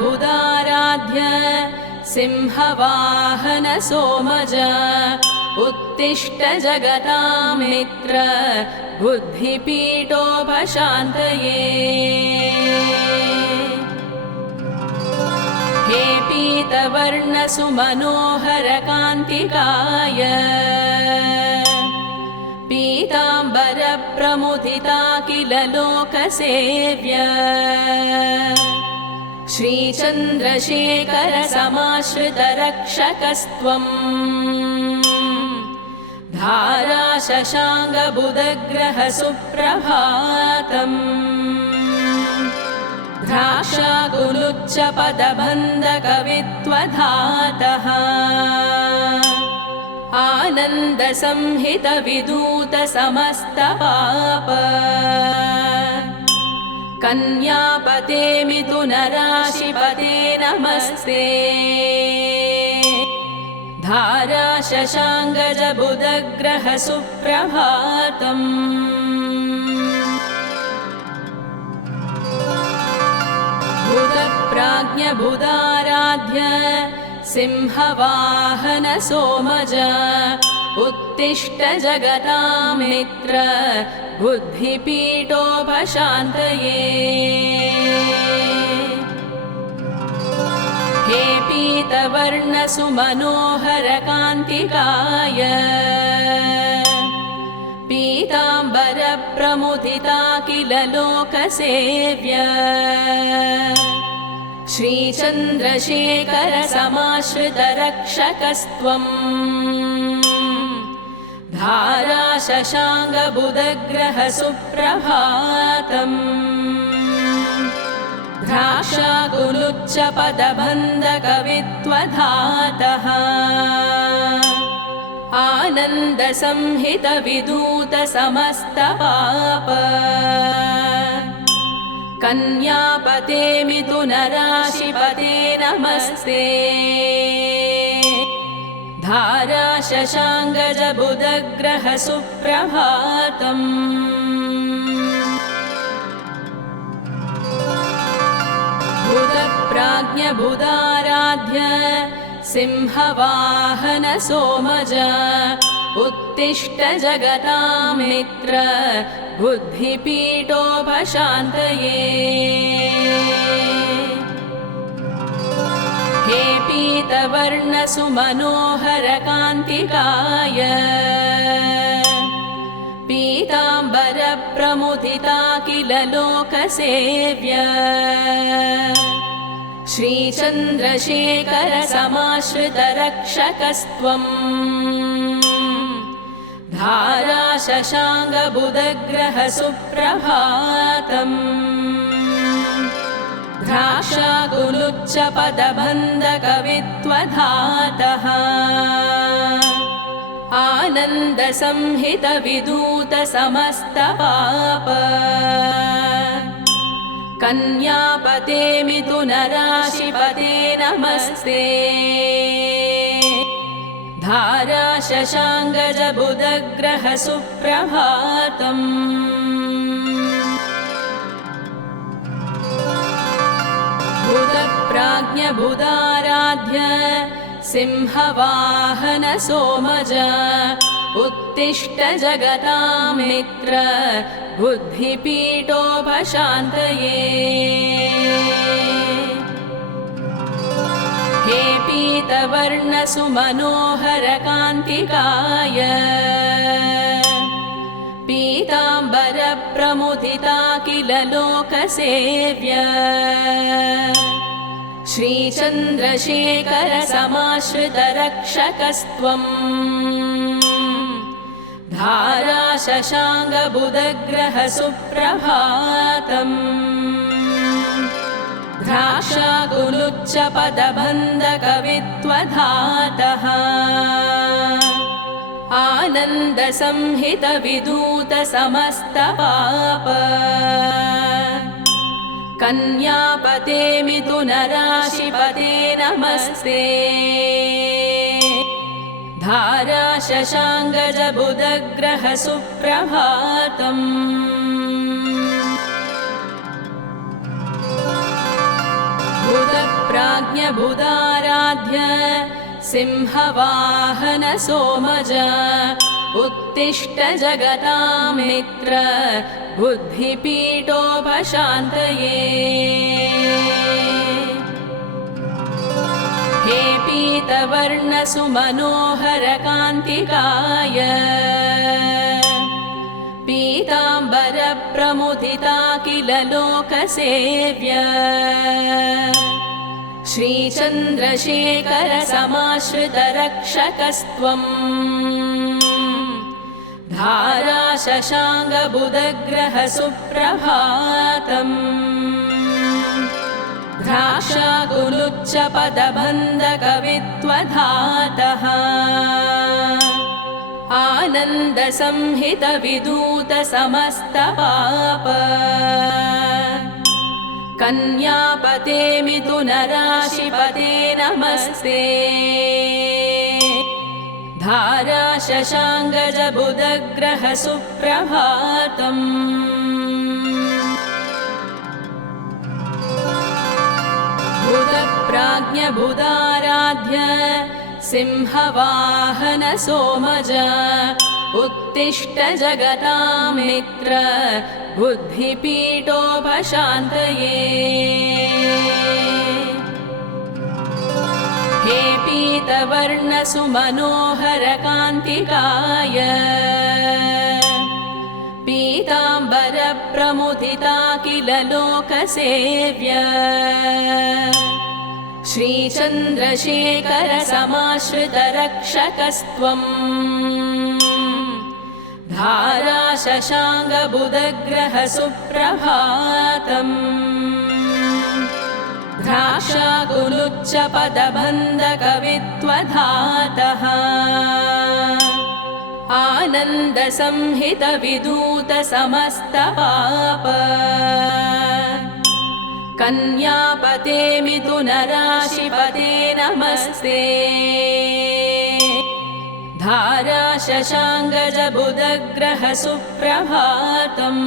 बुधाराध्य सिंहवाहन सोमज उत्तिष्ठ जगतां मित्र बुद्धिपीठोपशान्तये हे पीतवर्ण सुमनोहर कान्तिकाय पीताम्बर प्रमुदिता किल लोकसेव्य श्रीचन्द्रशेखर समाश्रित रक्षकस्त्वम् धाराशशाङ्ग बुधग्रह सुप्रभातम् द्राक्षाकुलुच्च पदबन्ध कवित्वधातः आनन्द संहित विदूत समस्त पाप कन्यापते मिथुन राशिपते नमस्ते धारा शशाङ्गज बुधग्रह सुप्रभातम् बुधप्राज्ञ बुधाराध्य सिंहवाहन सोमज उत्तिष्ठ जगतां मित्र बुद्धिपीठोपशान्तये हे पीतवर्ण सुमनोहर कान्तिकाय पीताम्बर प्रमुदिता किल लोकसेव्य श्रीचन्द्रशेखर समाश्रित रक्षकस्त्वम् धाराशशाङ्ग बुधग्रह सुप्रभातम् द्राक्षाकुलुच्च पदबन्ध कवित्वधातः आनन्द संहित विदूत समस्त पाप कन्यापते मिथुन राशिपते नमस्ते धारा शशाङ्गज बुधग्रह सुप्रभातम् बुधप्राज्ञ बुधाराध्य सिंहवाहन सोमज उत्तिष्ठ जगतां मित्र बुद्धिपीठोपशान्तये हे पीतवर्ण सुमनोहर कान्तिकाय पीताम्बर प्रमुदिता किल लोकसेव्य श्रीचन्द्रशेखर समाश्रित रक्षकस्त्वम् धारा शशाङ्ग बुधग्रह सुप्रभातम् द्राक्षाकुलुच्च पदबन्ध कवित्वधातः आनन्द संहित विदूत समस्त पाप कन्यापते मिथुन राशिपते नमस्ते धारा शशाङ्गज बुधग्रह सुप्रभातम् बुधप्राज्ञ बुधाराध्य सिंहवाहन सोमज उत्तिष्ठ जगतां मित्र बुद्धिपीठोपशान्तये हे पीतवर्ण सुमनोहर कान्तिकाय पीताम्बर प्रमुदिता किल लोकसेव्य श्रीचन्द्रशेखर समाश्रित रक्षकस्त्वम् धारा शशाङ्ग बुधग्रह सुप्रभातम् द्राक्षाकुलुच्च पदबन्ध कवित्वधातः आनन्द संहित विदूत समस्त पाप कन्यापते मिथुन राशिपते नमस्ते धारा शशाङ्गज बुधग्रह सुप्रभातम् बुधप्राज्ञबुधाराध्य सिंहवाहन सोमज उत्तिष्ठ जगतां मित्र बुद्धिपीठोपशान्तये हे पीतवर्णसुमनोहरकान्तिकाय पीताम्बरप्रमुदिता किल लोकसेव्य श्रीचन्द्रशेखरसमाश्रितरक्षकस्त्वम् धाराशशाङ्गबुधग्रहसुप्रभातम् द्राक्षाकुलुच्चपदबन्धकवित्वधातः आनन्दसंहितविधूतसमस्तपाप कन्यापते मिथुनराशिपते नमस्ते धाराशशाङ्गजबुधग्रहसुप्रभातम् बुधप्राज्ञबुधाराध्य सिंहवाहन सोमज उत्तिष्ठ जगतां मित्र बुद्धिपीठोपशान्तये हे पीतवर्णसुमनोहरकान्तिकाय पीताम्बरप्रमुदिता किल लोकसेव्य श्रीचन्द्रशेखरसमाश्रितरक्षकस्त्वम् धाराशशाङ्गबुधग्रहसुप्रभातम् द्राक्षाकुलुच्चपदबन्धकवित्वधातः आनन्दसंहितविधूतसमस्तपाप कन्यापते मिथुनराशिपते नमस्ते धाराशशाङ्गजबुधग्रहसुप्रभातम्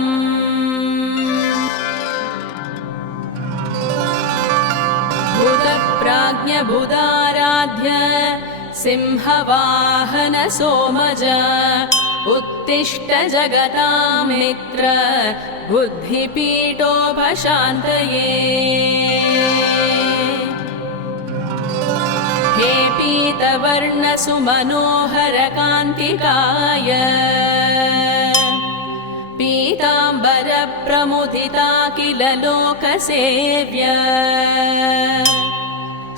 बुधप्राज्ञबुधाराध्य सिंहवाहन सोमज उत्तिष्ठ जगतां मित्र बुद्धिपीठोपशान्तये हे पीतवर्णसुमनोहरकान्तिकाय पीताम्बरप्रमुदिता किल लोकसेव्य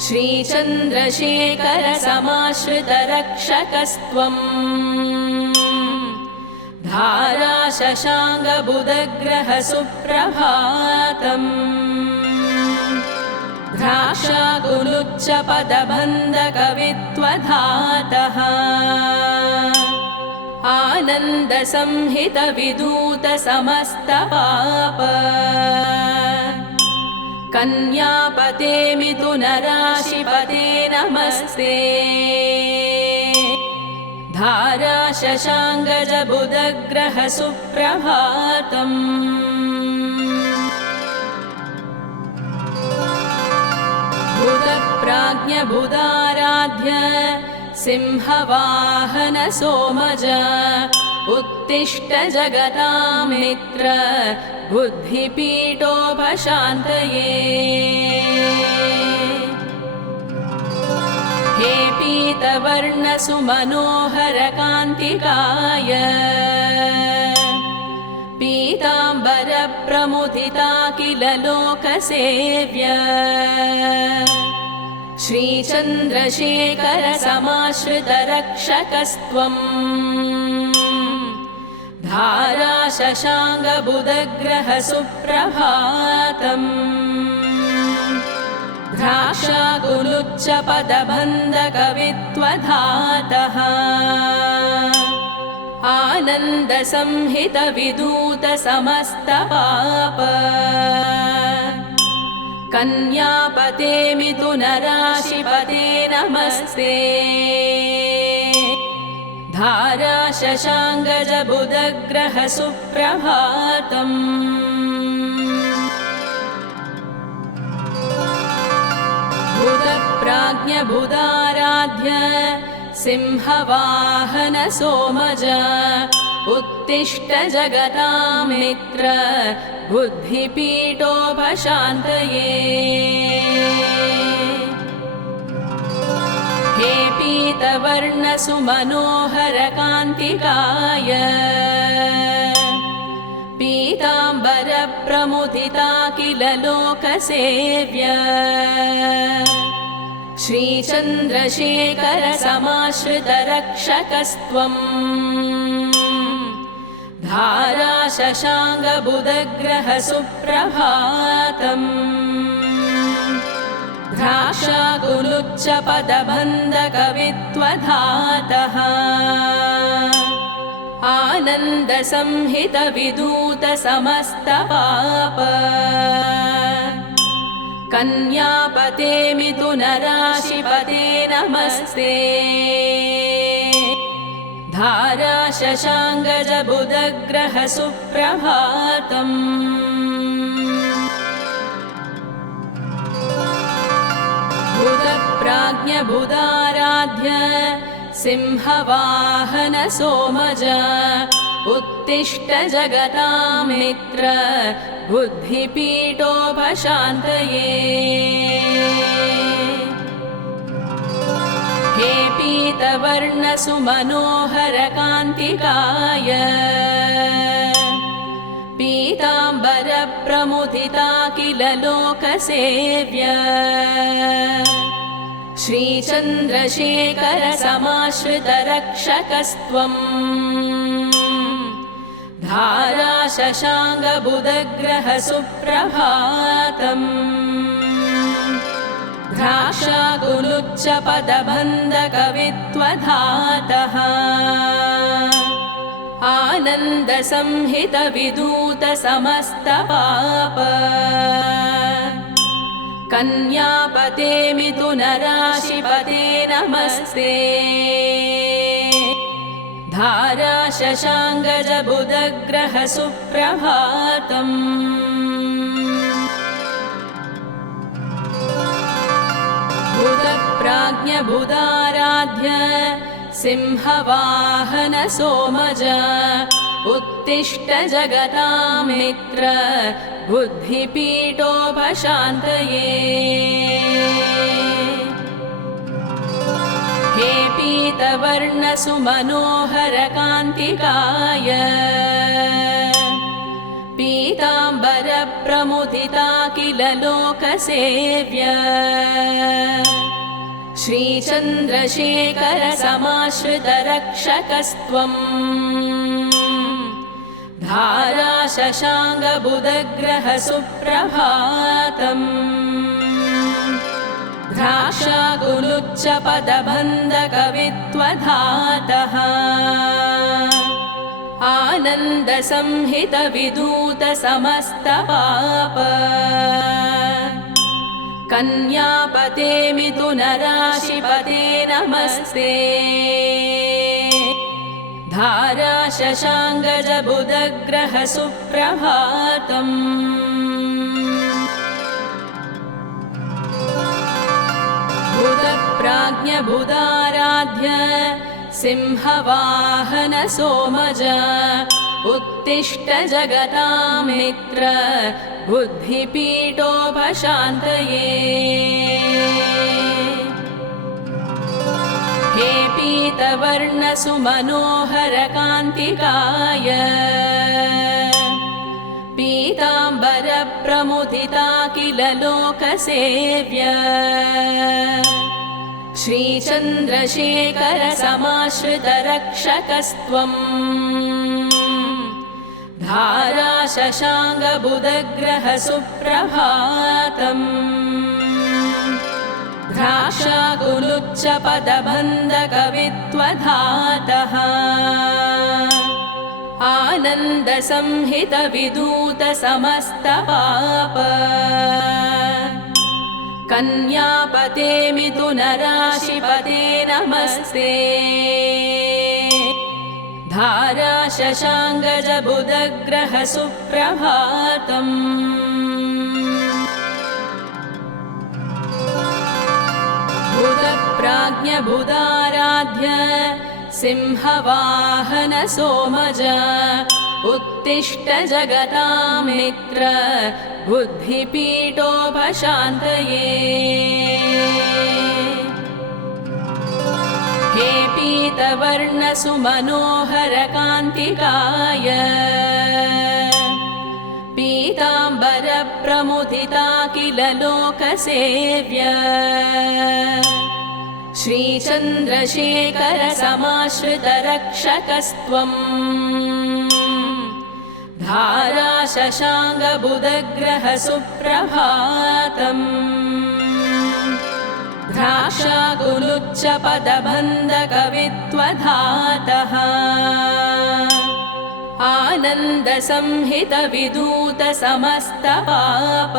श्रीचन्द्रशेखरसमाश्रितरक्षकस्त्वम् धाराशशाङ्गबुधग्रहसुप्रभातम् द्राक्षाकुलुच्चपदबन्धकवित्वधातः आनन्दसंहितविधूतसमस्तपाप कन्यापते मिथुनराशिपते नमस्ते धाराशशाङ्गजबुधग्रहसुप्रभातम् बुधप्राज्ञबुधाराध्य सिंहवाहन सोमज उत्तिष्ठ जगतां मित्र बुद्धिपीठोपशान्तये हे पीतवर्णसुमनोहरकान्तिकाय पीताम्बरप्रमुदिता किल लोकसेव्य श्रीचन्द्रशेखरसमाश्रितरक्षकस्त्वम् धाराशशाङ्गबुधग्रहसुप्रभातम् द्राक्षाकुलुच्चपदबन्धकवित्वधातः आनन्दसंहितविधूतसमस्तपाप कन्यापते मिथुनराशिपते नमस्ते धाराशशाङ्गजबुधग्रहसुप्रभातम् बुधप्राज्ञबुधाराध्य सिंहवाहन सोमज उत्तिष्ठ जगतां मित्र बुद्धिपीठोपशान्तये हे पीतवर्णसुमनोहरकान्तिकाय पीताम्बरप्रमुदिता किल लोकसेव्य श्रीचन्द्रशेखरसमाश्रितरक्षकस्त्वम् धाराशशाङ्गबुधग्रहसुप्रभातम् द्राक्षाकुलुच्चपदबन्धकवित्वधातः आनन्दसंहितविदूतसमस्तपाप कन्यापते मिथुनराशिपते नमस्ते धाराशशाङ्गजबुधग्रहसुप्रभातम् बुधप्राज्ञबुधाराध्य सिंहवाहन सोमज उत्तिष्ठ जगतां मित्र बुद्धिपीठोपशान्तये हे पीतवर्णसुमनोहरकान्तिकाय पीताम्बरप्रमुदिता किल लोकसेव्य श्रीचन्द्रशेखरसमाश्रितरक्षकस्त्वम् धाराशशाङ्गबुधग्रहसुप्रभातम् द्राक्षाकुलुच्चपदबन्धकवित्वधातः आनन्दसंहितविदूतसमस्तपाप कन्यापते मिथुनराशिपते नमस्ते धाराशशाङ्गजबुधग्रहसुप्रभातम् बुधप्राज्ञबुधाराध्य सिंहवाहन सोमज उत्तिष्ठ जगतां मित्र बुद्धिपीठोपशान्तये हे पीतवर्णसुमनोहरकान्तिकाय पीताम्बरप्रमुदिता किल लोकसेव्य श्रीचन्द्रशेखरसमाश्रितरक्षकस्त्वम् धाराशशाङ्गबुधग्रहसुप्रभातम् द्राक्षाकुलुच्चपदबन्धकवित्वधातः आनन्दसंहितविदूतसमस्तपाप कन्यापते मिथुनराशिपते नमस्ते धाराशशाङ्गजबुधग्रहसुप्रभातम् बुधप्राज्ञबुधाराध्य सिंहवाहन सोमज उत्तिष्ठ जगतां मित्र बुद्धिपीठोपशान्तये हे पीतवर्णसुमनोहरकान्तिकाय पीताम्बरप्रमुदिता किल लोकसेव्य श्रीचन्द्रशेखरसमाश्रितरक्षकस्त्वम् धाराशशाङ्गबुधग्रहसुप्रभातम् द्राक्षाकुलुच्चपदबन्धकवित्वधातः आनन्दसंहितविदूतसमस्तपाप कन्यापते मिथुनराशिपते नमस्ते धाराशशाङ्गजबुधग्रहसुप्रभातम् भूतप्राज्ञभूताराध्य सिंहवाहन सोमज उत्तिष्ठ जगतां मित्र बुद्धिपीठोपशान्तये हे पीतवर्णसुमनोहरकान्तिकाय पीताम्बरप्रमुदिता किल लोकसेव्य श्रीचन्द्रशेखरसमाश्रितरक्षकस्त्वं धाराशशाङ्गबुधग्रहसुप्रभातम् द्राक्षाकुलुच्चपदबन्धकवित्वधातः आनन्दसंहितविधूतसमस्तपाप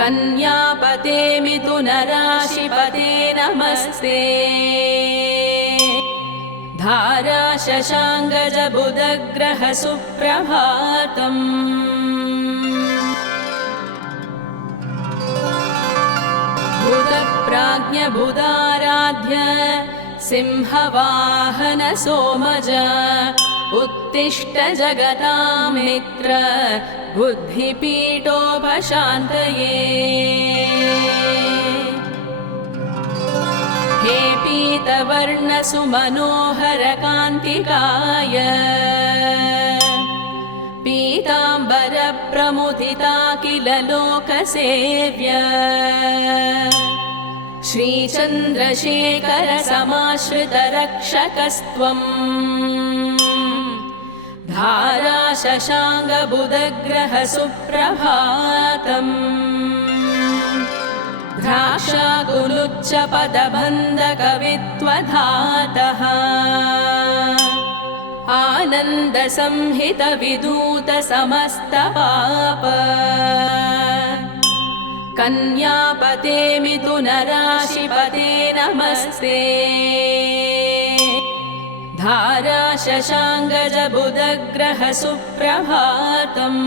कन्यापते मिथुनराशिपते नमस्ते धाराशशाङ्गजबुधग्रहसुप्रभातम् भूतप्राज्ञभूताराध्य सिंहवाहन सोमज उत्तिष्ठ जगतां मित्र बुद्धिपीठोपशान्तये हे पीतवर्णसुमनोहरकान्तिकाय पीताम्बरप्रमुदिता किल लोकसेव्य श्रीचन्द्रशेखरसमाश्रितरक्षकस्त्वं धाराशशाङ्गबुधग्रहसुप्रभातम् द्राक्षाकुलुच्चपदबन्धकवित्वधातः आनन्दसंहितविधूतसमस्तपाप कन्यापते मिथुनराशिपते नमस्ते धाराशशाङ्गजबुधग्रहसुप्रभातम्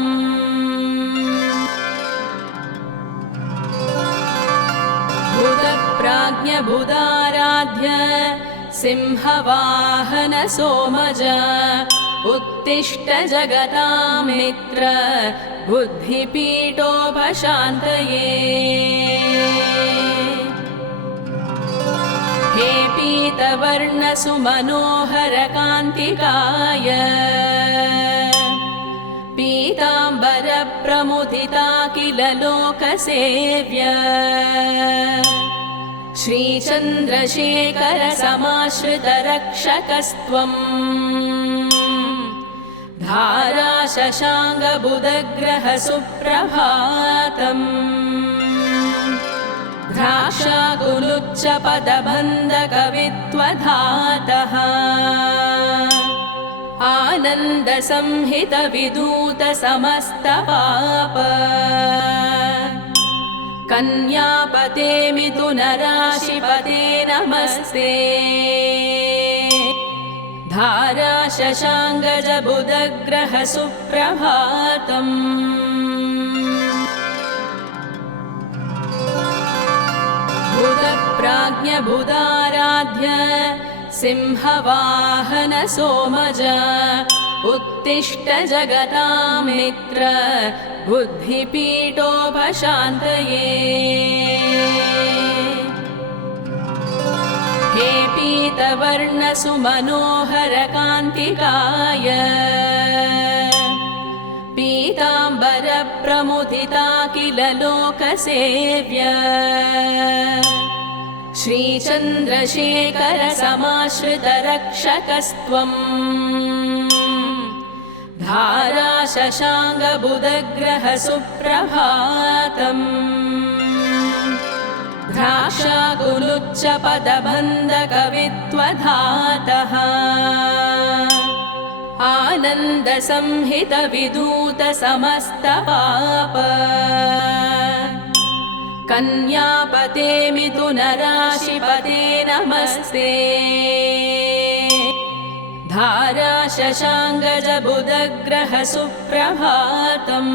भूतप्राज्ञभूताराध्य सिंहवाहन सोमज उत्तिष्ठ जगतां मित्र बुद्धिपीठोपशान्तये हे पीतवर्णसुमनोहरकान्तिकाय पीताम्बरप्रमुदिता किल लोकसेव्य श्रीचन्द्रशेखरसमाश्रितरक्षकस्त्वं धाराशशाङ्गबुधग्रहसुप्रभातम् द्राक्षाकुलुच्चपदबन्धकवित्वधातः आनन्दसंहितविधूतसमस्तपाप कन्यापते मिथुनराशिपते नमस्ते धाराशशाङ्गजबुधग्रहसुप्रभातम् भूतप्राज्ञभूताराध्य सिंहवाहन सोमज उत्तिष्ठ जगतां मित्र बुद्धिपीठोपशान्तये हे पीतवर्णसुमनोहरकान्तिकाय पीताम्बरप्रमुदिता किल लोकसेव्य श्रीचन्द्रशेखरसमाश्रितरक्षकस्त्वं धाराशशाङ्गबुधग्रहसुप्रभातम् द्राक्षाकुलुच्चपदबन्धकवित्वधातः आनन्दसंहितविधूतसमस्तपाप कन्यापते मिथुनराशिपते नमस्ते धाराशशाङ्गजबुधग्रहसुप्रभातम्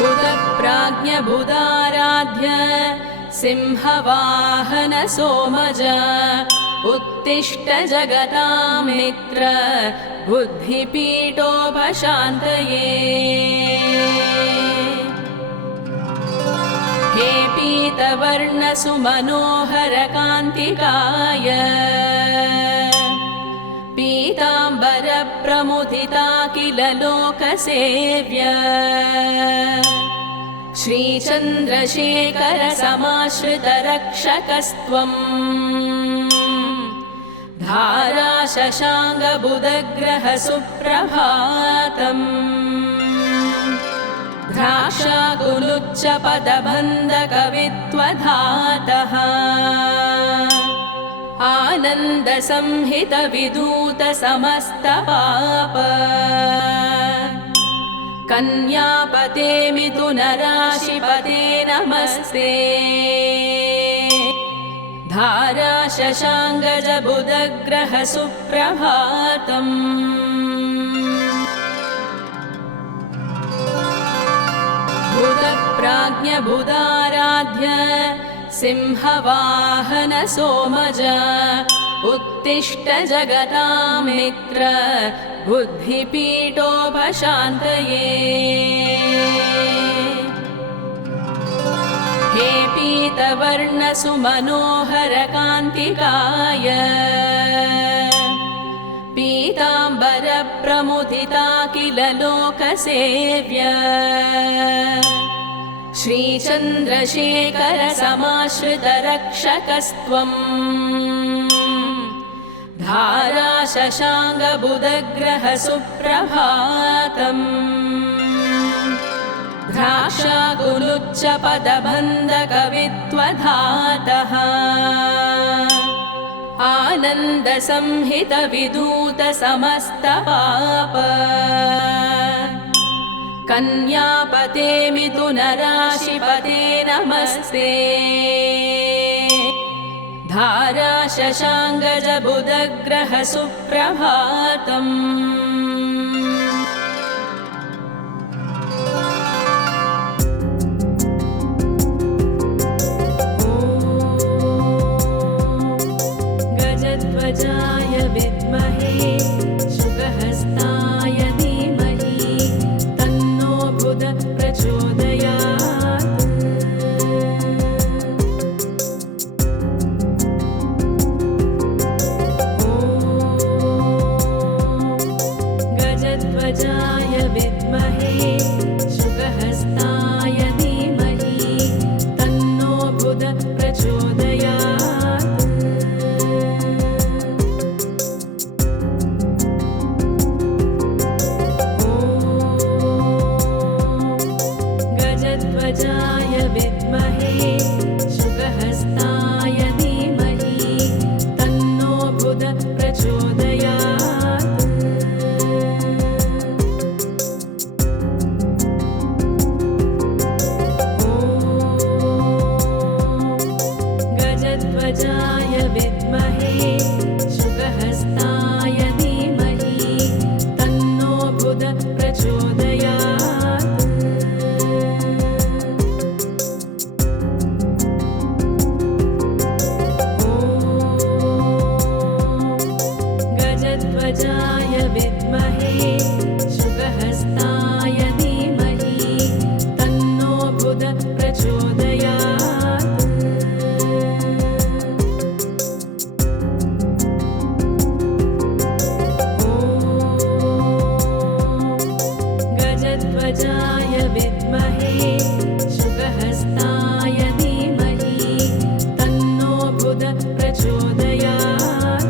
भूतप्राज्ञभूताराध्य सिंहवाहन सोमज उत्तिष्ठ जगतां मित्र बुद्धिपीठोपशान्तये हे पीतवर्णसुमनोहरकान्तिकाय पीताम्बरप्रमुदिता किल लोकसेव्य श्रीचन्द्रशेखरसमाश्रितरक्षकस्त्वम् धाराशशाङ्गबुधग्रहसुप्रभातम् द्राक्षाकुलुच्चपदबन्धकवित्वधातः आनन्दसंहितविधूतसमस्तपाप कन्यापते मिथुनराशिपते नमस्ते धाराशशाङ्गजबुधग्रहसुप्रभातम् भूतप्राज्ञभूताराध्य सिंहवाहन सोमज उत्तिष्ठ जगतां मित्र बुद्धिपीठोपशान्तये हे पीतवर्णसुमनोहरकान्तिकाय पीताम्बरप्रमुदिता किल लोकसेव्य श्रीचन्द्रशेखरसमाश्रितरक्षकस्त्वम् धाराशशाङ्गबुधग्रहसुप्रभातम् द्राक्षाकुलुच्चपदबन्धकवित्वधातः आनन्दसंहितविधूतसमस्तपाप कन्यापते मिथुनराशिपते नमस्ते धाराशशाङ्गजबुधग्रहसुप्रभातम् गजध्वजाय विद्महे शुकहस्ताय धीमहि तन्नो बुध प्रचोदयात् गजध्वजाय विद्महे शुकहस्ताय धीमहि तन्नो बुध प्रचोदयात् गजध्वजाय विद्महे शुकहस्ताय धीमहि तन्नो बुध प्रचोदयात् गजध्वजाय विद्महे शुकहस्ताय धीमहि तन्नो बुध प्रचोदयात् गजध्वजाय विद्महे शुकहस्ताय धीमहि तन्नो बुध प्रचोदयात् गजध्वजाय विद्महे शुकहस्ताय धीमहि तन्नो बुध प्रचोदयात्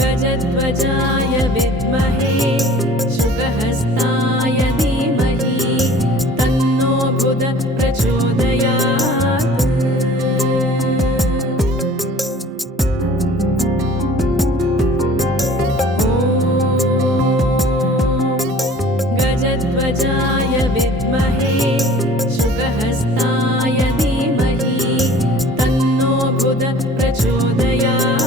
गजध्वजाय विद्महे शुकहस्ताय धीमहि तन्नो बुध प्रचोदयात् गजध्वजाय विद्महे शुकहस्ताय धीमहि तन्नो बुध प्रचोदयात्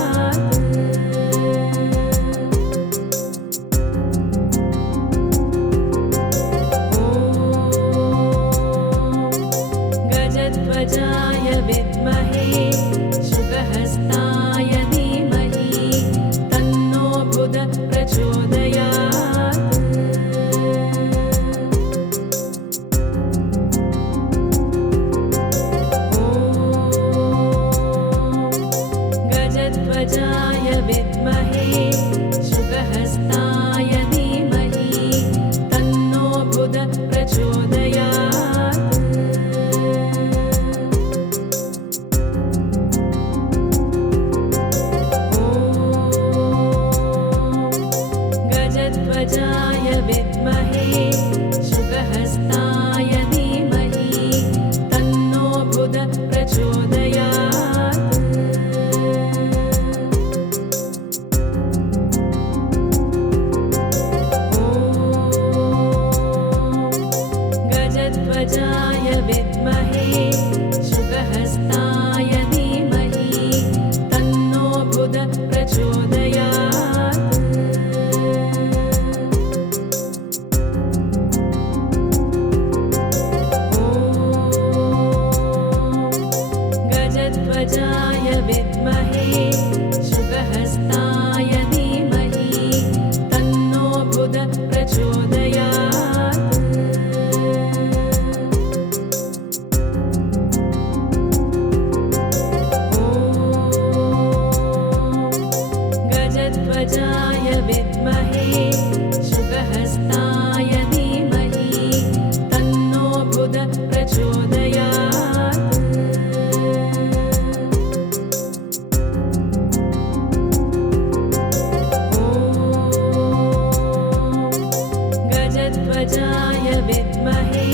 गजध्वजाय विद्महे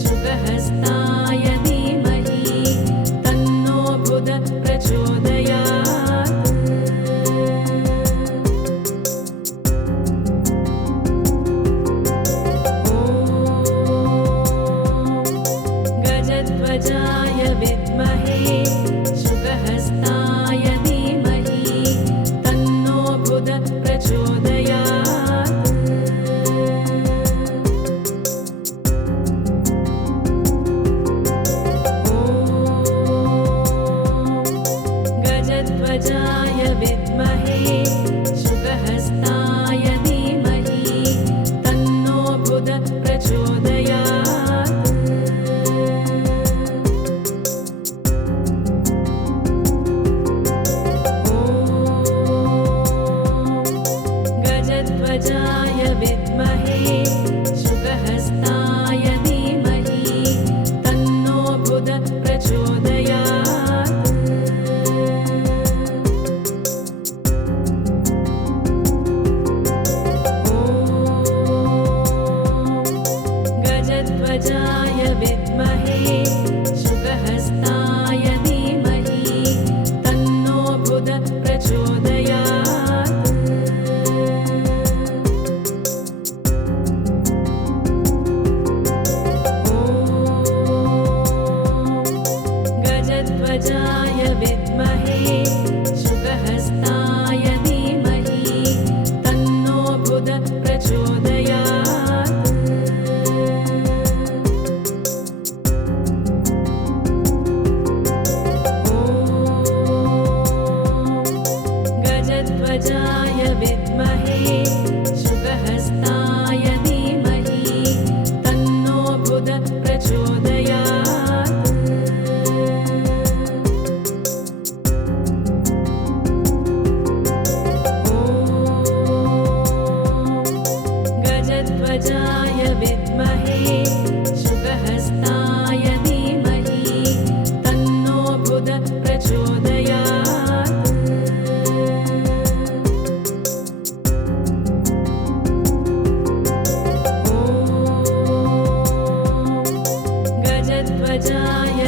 शुकहस्ताय धीमहि तन्नो बुध प्रचोदयात्। गजध्वजाय विद्महे शुकहस्ताय धीमहि तन्नो बुध प्रचोदयात्। गजध्वजाय विद्महे शुकहस्ताय धीमहि तन्नो बुध प्रचोदयात्। गजध्वजाय विद्महे शुकहस्ताय धीमहि तन्नो बुध प्रचोदयात्। गजध्वजाय विद्महे शुकहस्ताय धीमहि तन्नो बुध प्रचोदयात्। गजध्वजाय विद्महे शुकहस्ताय धीमहि तन्नो बुध प्रचोदयात्। गजध्वजाय विद्महे शुकहस्ताय धीमहि तन्नो बुध प्रचोदयात्। गजध्वजाय विद्महे शुकहस्ताय धीमहि तन्नो बुध प्रचोदयात्। गजध्वजाय